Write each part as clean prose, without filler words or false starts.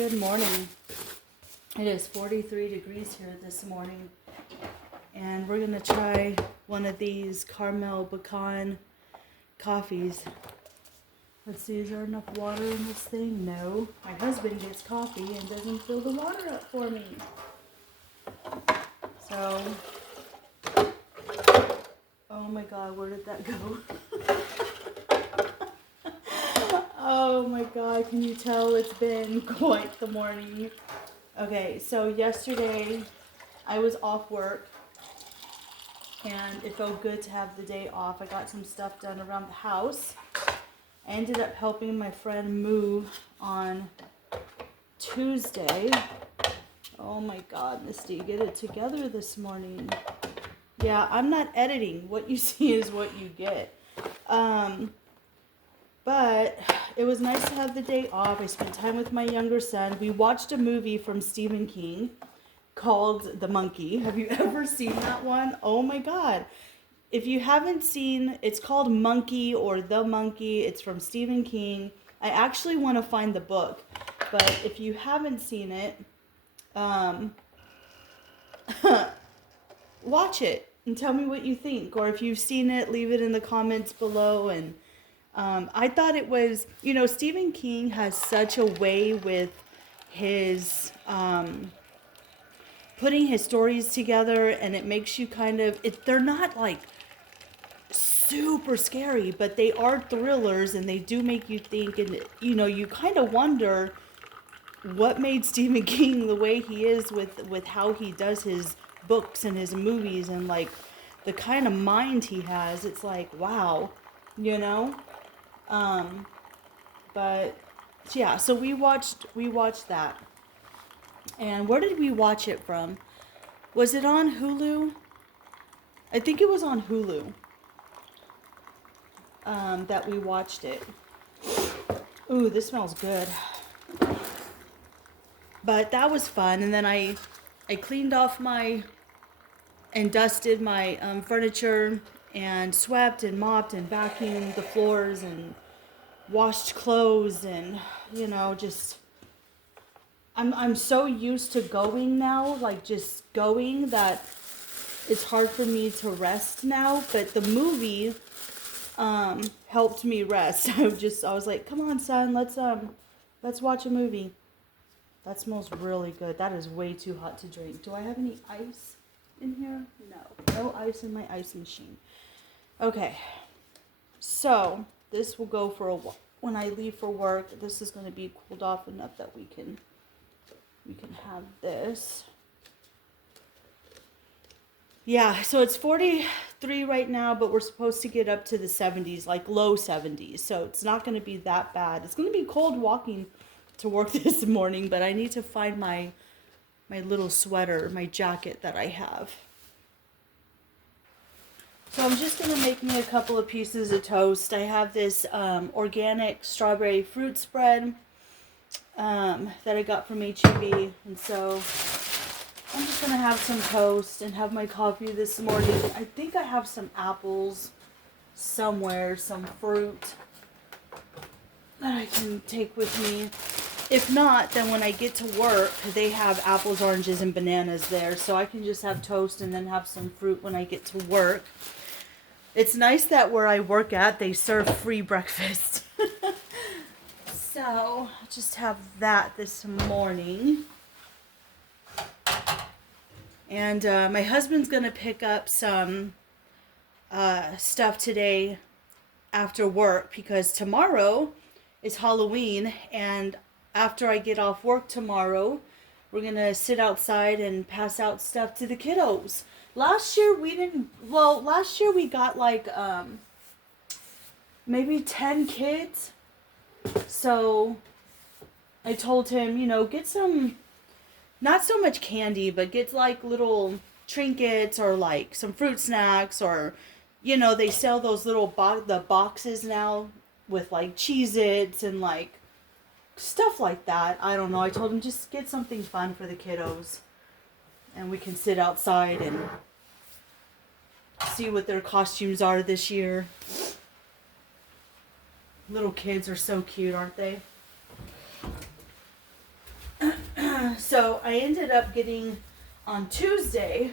Good morning. It is 43 degrees here this morning, and we're gonna try one of these caramel pecan coffees. Let's see, is there enough water in this thing? No. My husband gets coffee and doesn't fill the water up for me. So, oh my God, where did that go? Oh my God, can you tell it's been quite the morning? Okay, so yesterday I was off work and it felt good to have the day off. I got some stuff done around the house. I ended up helping my friend move on Tuesday. Oh my God, Misty, get it together this morning. Yeah, I'm not editing. What you see is what you get. But it was nice to have the day off. I spent time with my younger son. We watched a movie from Stephen King called The Monkey. Have you ever seen that one? Oh my God. If you haven't seen, it's called Monkey or The Monkey. It's from Stephen King. I actually want to find the book, but if you haven't seen it, watch it and tell me what you think. Or if you've seen it, leave it in the comments below. And I thought it was, Stephen King has such a way with his putting his stories together, and it makes you they're not like super scary, but they are thrillers, and they do make you think, and you kind of wonder what made Stephen King the way he is with how he does his books and his movies, and like the kind of mind he has. It's like, wow, but yeah, so we watched that. And where did we watch it from? Was it on Hulu? I think it was on Hulu that we watched it. Ooh, this smells good. But that was fun. And then I cleaned off and dusted my furniture and swept and mopped and vacuumed the floors and washed clothes and, just... I'm so used to going now, like just going, that it's hard for me to rest now. But the movie helped me rest. I was like, come on, son, let's watch a movie. That smells really good. That is way too hot to drink. Do I have any ice in here? No ice in my ice machine. Okay, so this will go for a while. When I leave for work, this is going to be cooled off enough that we can have this. Yeah, so it's 43 right now, but we're supposed to get up to the 70s, like low 70s. So it's not going to be that bad. It's going to be cold walking to work this morning, but I need to find my little sweater, my jacket that I have. So I'm just going to make me a couple of pieces of toast. I have this organic strawberry fruit spread that I got from H-E-B, and so I'm just gonna have some toast and have my coffee this morning. I think I have some apples somewhere, some fruit that I can take with me. If not, then when I get to work, they have apples, oranges, and bananas there, so I can just have toast and then have some fruit when I get to work. It's nice that where I work at, they serve free breakfast. So, I'll just have that this morning. And my husband's going to pick up some stuff today after work, because tomorrow is Halloween, and after I get off work tomorrow, we're going to sit outside and pass out stuff to the kiddos. Last year we got like maybe 10 kids. So I told him, get some, not so much candy, but get like little trinkets or like some fruit snacks, or, they sell those little boxes now with like Cheez-Its and like stuff like that. I don't know. I told him just get something fun for the kiddos, and we can sit outside and see what their costumes are this year. Little kids are so cute, aren't they? So I ended up getting on Tuesday.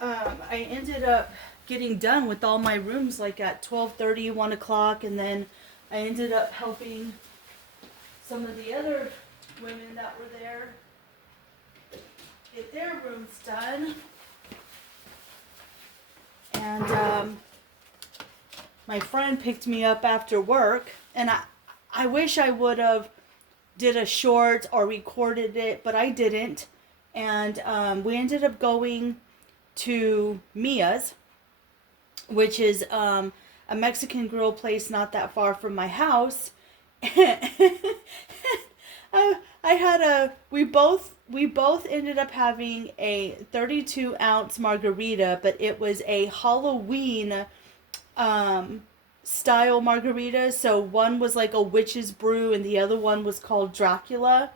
I ended up getting done with all my rooms like at 12:30, 1 o'clock, and then I ended up helping some of the other women that were there get their rooms done. And my friend picked me up after work, and I wish I would have did a short or recorded it, but I didn't. And we ended up going to Mia's, which is a Mexican grill place not that far from my house. We both ended up having a 32-ounce margarita, but it was a Halloween style margarita. So one was like a witch's brew and the other one was called Dracula,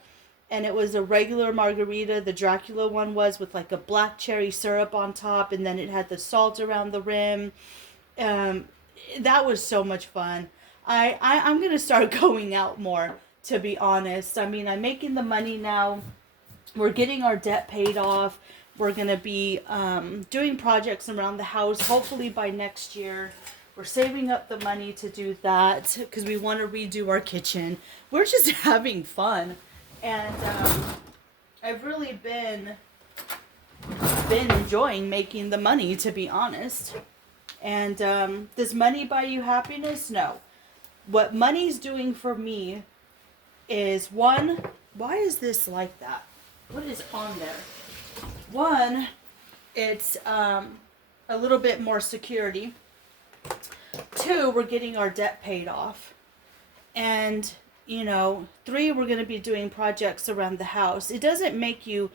and it was a regular margarita. The Dracula one was with like a black cherry syrup on top, and then it had the salt around the rim. That was so much fun. I'm gonna start going out more, to be honest. I mean, I'm making the money now. We're getting our debt paid off. We're gonna be doing projects around the house hopefully by next year. We're saving up the money to do that because we want to redo our kitchen. We're just having fun, and I've really been enjoying making the money, to be honest. And does money buy you happiness? No. What money's doing for me is, one, why is this like that? What is on there? One, it's a little bit more security. Two, we're getting our debt paid off. And, three, we're going to be doing projects around the house. Money doesn't make you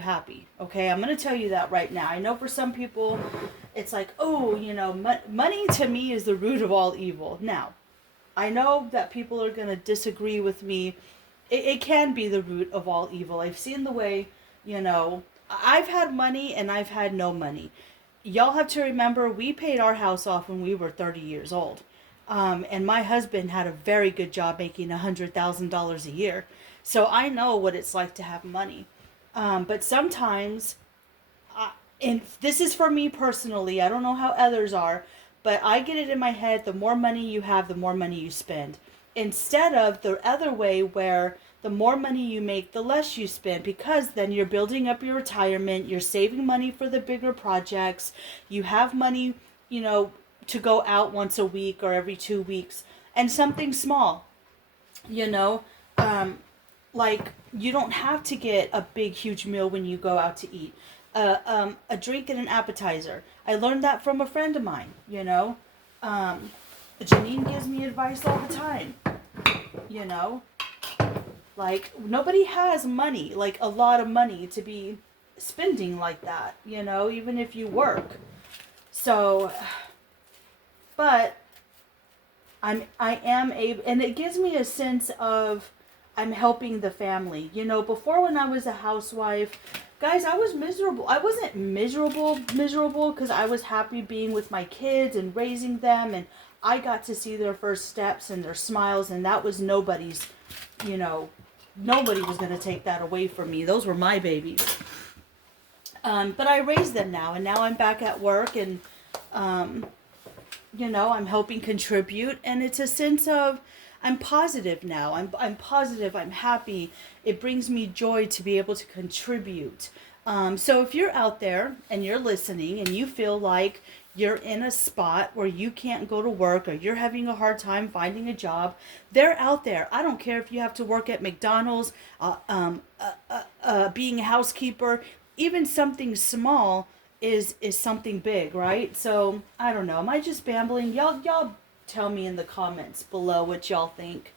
happy, okay? I'm going to tell you that right now. I know for some people, it's like, money to me is the root of all evil. Now, I know that people are going to disagree with me. It can be the root of all evil. I've seen the way, I've had money and I've had no money. Y'all have to remember, we paid our house off when we were 30 years old. And my husband had a very good job making $100,000 a year. So I know what it's like to have money. But sometimes, and this is for me personally, I don't know how others are, but I get it in my head, the more money you have, the more money you spend. Instead of the other way where the more money you make, the less you spend, because then you're building up your retirement, you're saving money for the bigger projects, you have money, to go out once a week or every 2 weeks, and something small, like you don't have to get a big, huge meal when you go out to eat. A drink and an appetizer. I learned that from a friend of mine, Janine gives me advice all the time, like nobody has money, like a lot of money to be spending like that, even if you work. So, but I am able, and it gives me a sense of I'm helping the family. Before, when I was a housewife, guys, I was miserable. I wasn't miserable because I was happy being with my kids and raising them, and I got to see their first steps and their smiles, and that was nobody's, nobody was going to take that away from me. Those were my babies. But I raised them now, and now I'm back at work, and, I'm helping contribute, and it's a sense of I'm positive now. I'm positive. I'm happy. It brings me joy to be able to contribute. So if you're out there and you're listening and you feel like you're in a spot where you can't go to work, or you're having a hard time finding a job, they're out there. I don't care if you have to work at McDonald's, being a housekeeper, even something small is something big, right? So I don't know. Am I just babbling? Y'all tell me in the comments below what y'all think.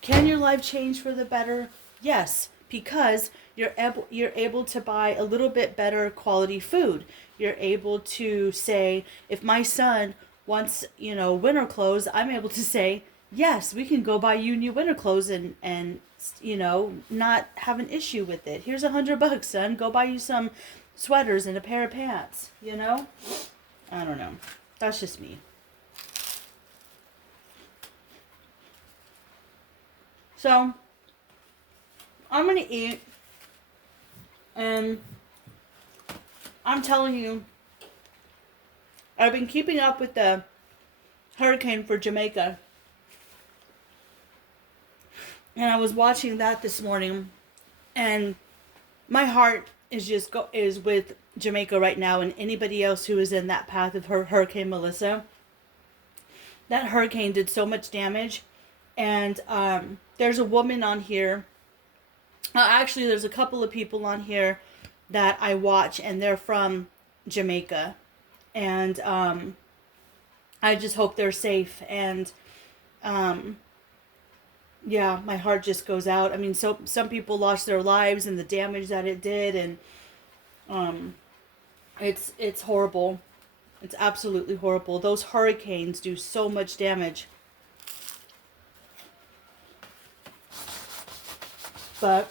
Can your life change for the better? Yes, because you're able to buy a little bit better quality food. You're able to say, if my son wants, winter clothes, I'm able to say, yes, we can go buy you new winter clothes and not have an issue with it. Here's $100, son. Go buy you some sweaters and a pair of pants, I don't know. That's just me. So, I'm gonna eat, and I'm telling you, I've been keeping up with the hurricane for Jamaica, and I was watching that this morning, and my heart is with Jamaica right now, and anybody else who is in that path of Hurricane Melissa. That hurricane did so much damage, and there's a woman on here. Actually, there's a couple of people on here that I watch, and they're from Jamaica, and I just hope they're safe. And yeah, my heart just goes out. I mean, so some people lost their lives and the damage that it did, and it's horrible. It's absolutely horrible. Those hurricanes do so much damage. But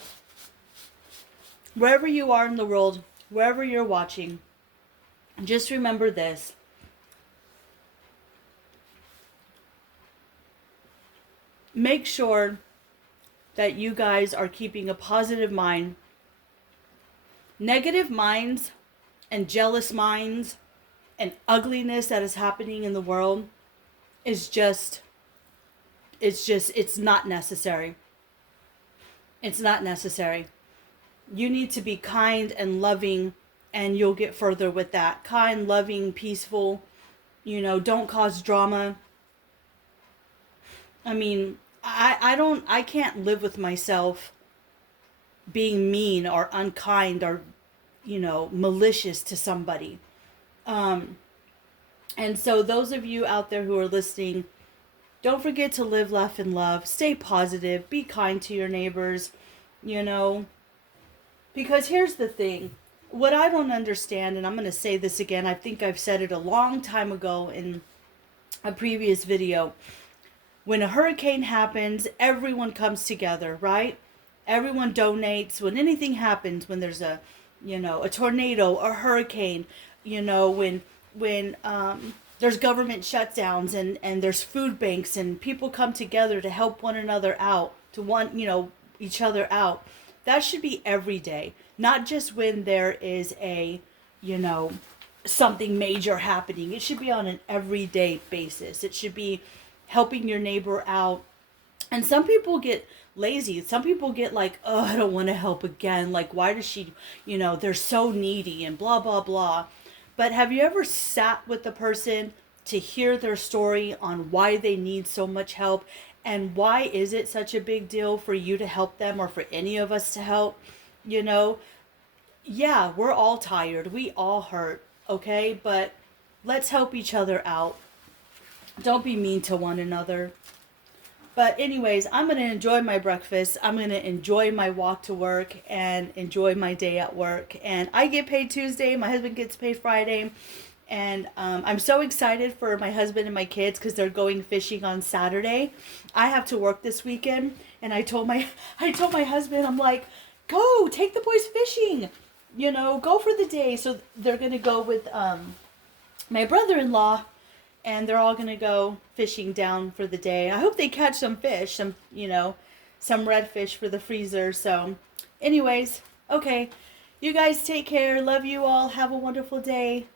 wherever you are in the world, wherever you're watching, just remember this. Make sure that you guys are keeping a positive mind. Negative minds and jealous minds and ugliness that is happening in the world is it's not necessary. It's not necessary. You need to be kind and loving, and you'll get further with that. Kind, loving, peaceful, don't cause drama. I mean, I can't live with myself being mean or unkind or, malicious to somebody. And so those of you out there who are listening, don't forget to live, laugh, and love. Stay positive. Be kind to your neighbors, because here's the thing. What I don't understand, and I'm going to say this again, I think I've said it a long time ago in a previous video. When a hurricane happens, everyone comes together, right? Everyone donates. When anything happens, when there's a tornado, a hurricane, when there's government shutdowns and there's food banks and people come together to help one another out, each other out. That should be every day, not just when there is something major happening. It should be on an everyday basis. It should be helping your neighbor out. And some people get lazy. Some people get like, oh, I don't want to help again. Like, why does she, they're so needy and blah, blah, blah. But have you ever sat with the person to hear their story on why they need so much help? And why is it such a big deal for you to help them or for any of us to help? Yeah, we're all tired. We all hurt, okay? But let's help each other out. Don't be mean to one another. But anyways, I'm going to enjoy my breakfast. I'm going to enjoy my walk to work and enjoy my day at work. And I get paid Tuesday. My husband gets paid Friday. And I'm so excited for my husband and my kids because they're going fishing on Saturday. I have to work this weekend. And I told my husband, I'm like, go, take the boys fishing. Go for the day. So they're going to go with my brother-in-law. And they're all going to go fishing down for the day. I hope they catch some fish, some redfish for the freezer. So anyways, okay. You guys take care. Love you all. Have a wonderful day.